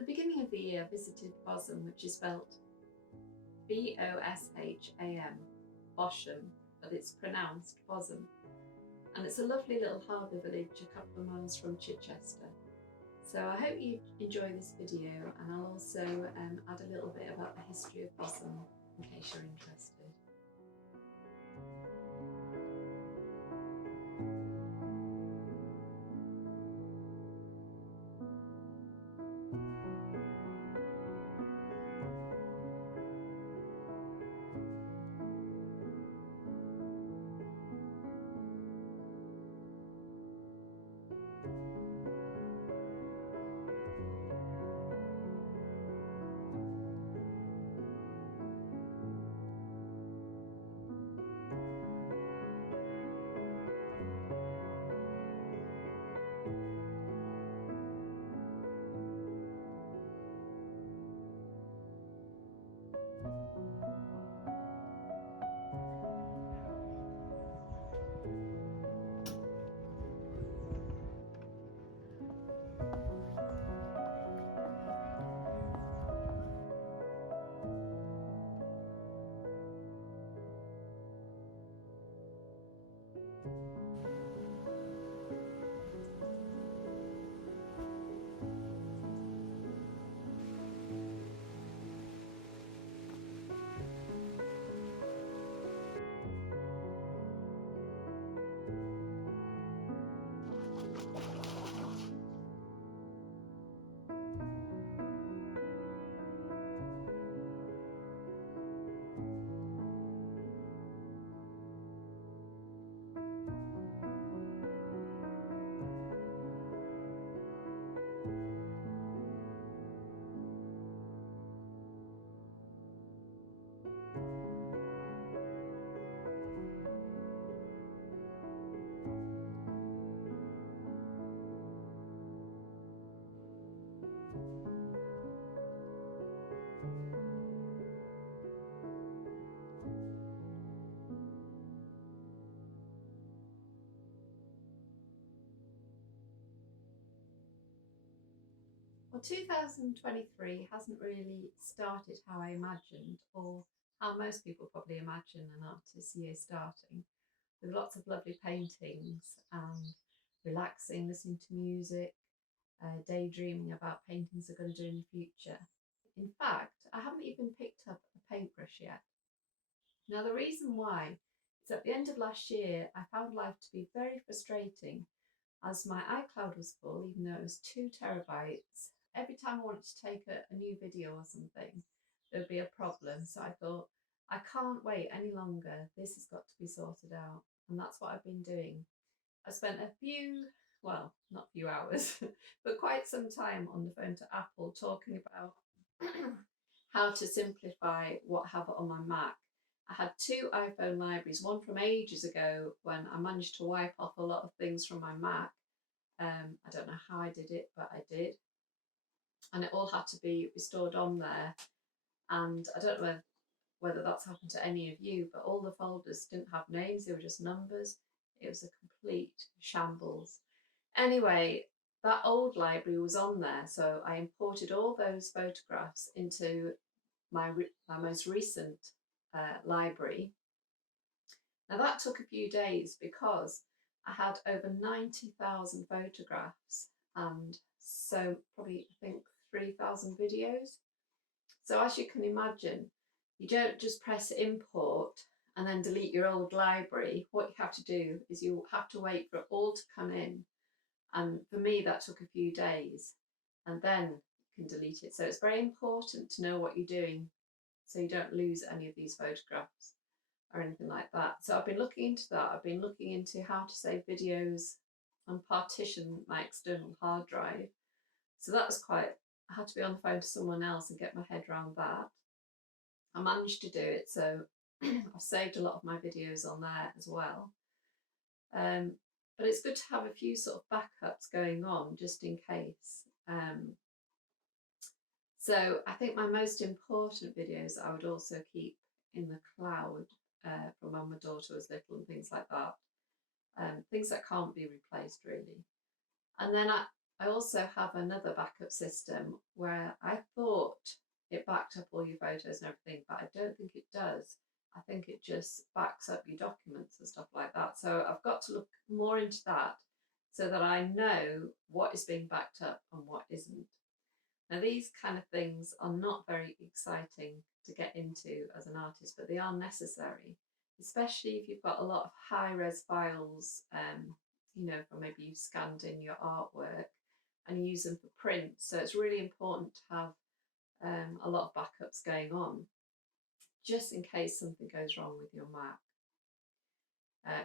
the beginning of the year, I visited Bosham, which is spelled B-O-S-H-A-M, Bosham, but it's pronounced Bosham. And it's a lovely little harbour village a couple of miles from Chichester. So I hope you enjoy this video, and I'll also add a little bit about the history of Bosham in case you're interested. Well, 2023 hasn't really started how I imagined, or how most people probably imagine an artist's year starting, with lots of lovely paintings and relaxing, listening to music, daydreaming about paintings I'm going to do in the future. In fact, I haven't even picked up a paintbrush yet. Now, the reason why is at the end of last year, I found life to be very frustrating, as my iCloud was full, even though it was 2 terabytes. Every time I wanted to take a new video or something, there'd be a problem. So I thought, I can't wait any longer. This has got to be sorted out. And that's what I've been doing. I spent a few, well, not a few hours, but quite some time on the phone to Apple talking about how to simplify what I have on my Mac. I had 2 iPhone libraries, one from ages ago when I managed to wipe off a lot of things from my Mac. I don't know how I did it, but I did. And it all had to be restored on there. And I don't know whether that's happened to any of you, but all the folders didn't have names, they were just numbers. It was a complete shambles. Anyway, that old library was on there, so I imported all those photographs into my most recent library. Now that took a few days because I had over 90,000 photographs and so probably I think 3,000 videos. So as you can imagine, you don't just press import and then delete your old library. What you have to do is you have to wait for it all to come in. And for me, that took a few days, and then you can delete it. So it's very important to know what you're doing so you don't lose any of these photographs or anything like that. So I've been looking into that. I've been looking into how to save videos and partition my external hard drive. So that was quite, I had to be on the phone to someone else and get my head around that. I managed to do it, so I've saved a lot of my videos on there as well. But it's good to have a few sort of backups going on just in case. So I think my most important videos I would also keep in the cloud from when my daughter was little and things like that. Things that can't be replaced really. And then I also have another backup system where I thought it backed up all your photos and everything, but I don't think it does. I think it just backs up your documents and stuff like that. So I've got to look more into that so that I know what is being backed up and what isn't. Now, these kind of things are not very exciting to get into as an artist, but they are necessary, especially if you've got a lot of high-res files, you know, from maybe you've scanned in your artwork and you use them for print. So it's really important to have a lot of backups going on, just in case something goes wrong with your Mac.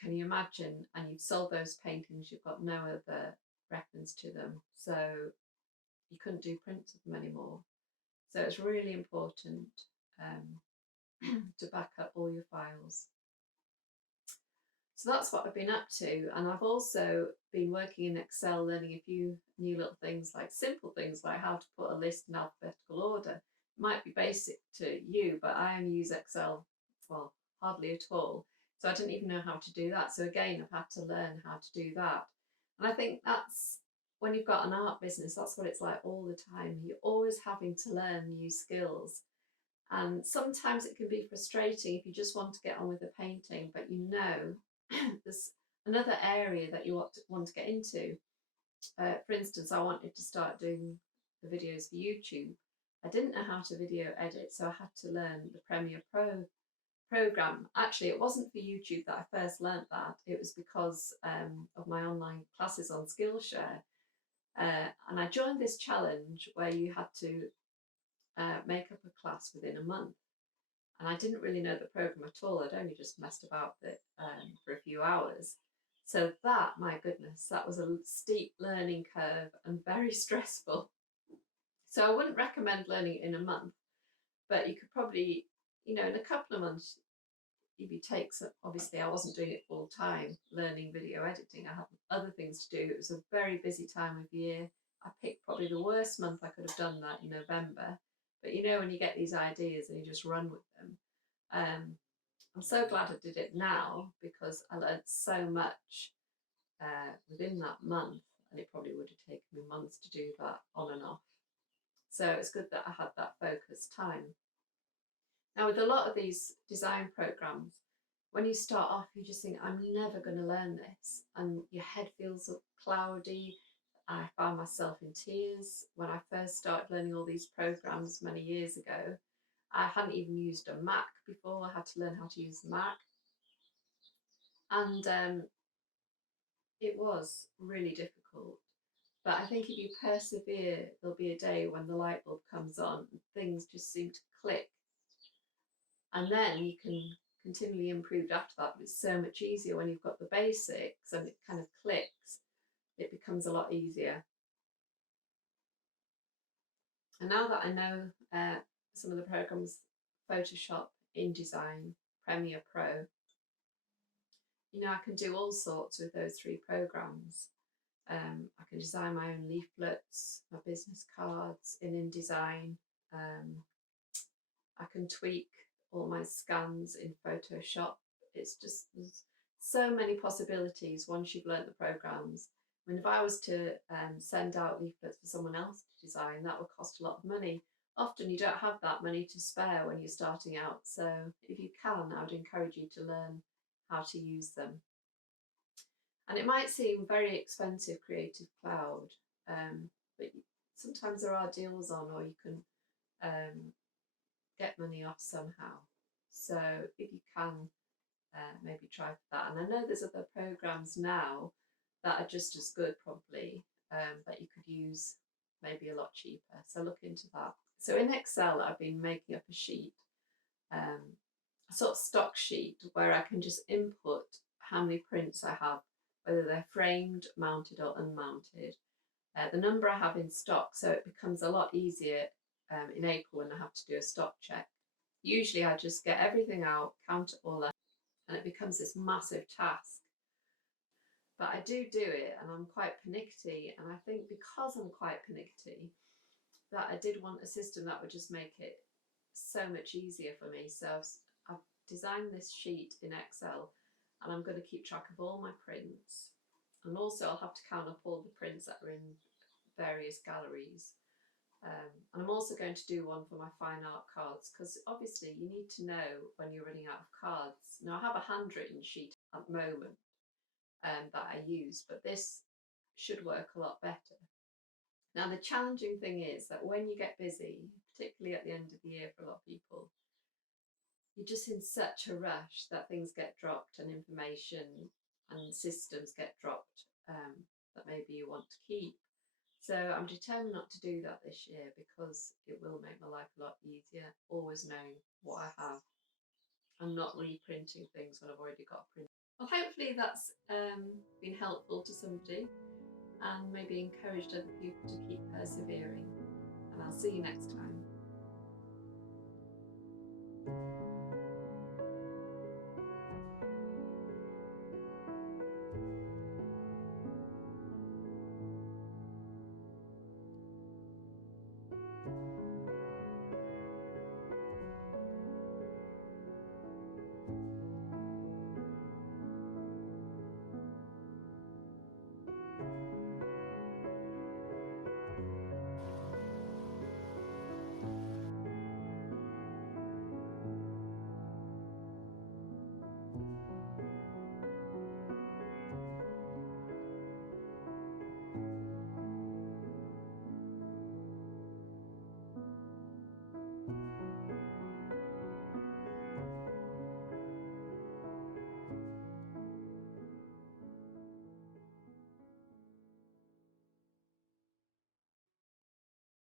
Can you imagine? And you've sold those paintings, you've got no other reference to them, so you couldn't do prints of them anymore. So it's really important to back up all your files. So that's what I've been up to, and I've also been working in Excel, learning a few new little things, like simple things like how to put a list in alphabetical order. It might be basic to you, but I only use Excel, well, hardly at all. So I didn't even know how to do that. So again, I've had to learn how to do that. And I think that's, when you've got an art business, that's what it's like all the time. You're always having to learn new skills. And sometimes it can be frustrating if you just want to get on with the painting, but you know there's another area that you want to get into. For instance, I wanted to start doing the videos for YouTube. I didn't know how to video edit, so I had to learn the Premiere Pro program. Actually, it wasn't for YouTube that I first learnt that. It was because of my online classes on Skillshare. And I joined this challenge where you had to make up a class within a month. And I didn't really know the program at all. I'd only just messed about with it for a few hours. So that, my goodness, that was a steep learning curve and very stressful. So I wouldn't recommend learning it in a month, but you could probably, you know, in a couple of months, if you take some, obviously I wasn't doing it full time, learning video editing. I had other things to do. It was a very busy time of year. I picked probably the worst month I could have done that, in November. But you know, when you get these ideas and you just run with them. I'm so glad I did it now, because I learned so much within that month, and it probably would have taken me months to do that on and off. So it's good that I had that focused time. Now, with a lot of these design programs, when you start off, you just think, I'm never going to learn this, and your head feels cloudy. I found myself in tears when I first started learning all these programs many years ago. I hadn't even used a Mac before. I had to learn how to use the Mac. And it was really difficult. But I think if you persevere, there'll be a day when the light bulb comes on and things just seem to click. And then you can continually improve after that. But it's so much easier when you've got the basics and it kind of clicks. It becomes a lot easier. And now that I know some of the programs, Photoshop, InDesign, Premiere Pro, you know, I can do all sorts with those three programs. I can design my own leaflets, my business cards in InDesign. I can tweak all my scans in Photoshop. It's just, there's so many possibilities once you've learnt the programs. I mean, if I was to send out leaflets for someone else to design, that would cost a lot of money. Often you don't have that money to spare when you're starting out. So if you can, I would encourage you to learn how to use them. And it might seem very expensive, Creative Cloud, but sometimes there are deals on, or you can get money off somehow. So if you can, maybe try for that. And I know there's other programs now that are just as good, probably, that you could use maybe a lot cheaper. So look into that. So in Excel, I've been making up a sheet, a sort of stock sheet, where I can just input how many prints I have, whether they're framed, mounted or unmounted, the number I have in stock, so it becomes a lot easier in April when I have to do a stock check. Usually I just get everything out, count it all up, and it becomes this massive task. But I do it, and I'm quite pernickety, and I think because I'm quite pernickety, that I did want a system that would just make it so much easier for me. So I've designed this sheet in Excel, and I'm going to keep track of all my prints, and also I'll have to count up all the prints that are in various galleries. And I'm also going to do one for my fine art cards, because obviously you need to know when you're running out of cards. Now I have a handwritten sheet at the moment that I use, but this should work a lot better. Now the challenging thing is that when you get busy, particularly at the end of the year for a lot of people, you're just in such a rush that things get dropped and information and systems get dropped that maybe you want to keep. So I'm determined not to do that this year, because it will make my life a lot easier, always knowing what I have and not reprinting things when I've already got printed. Well, hopefully that's been helpful to somebody and maybe encouraged other people to keep persevering. And I'll see you next time.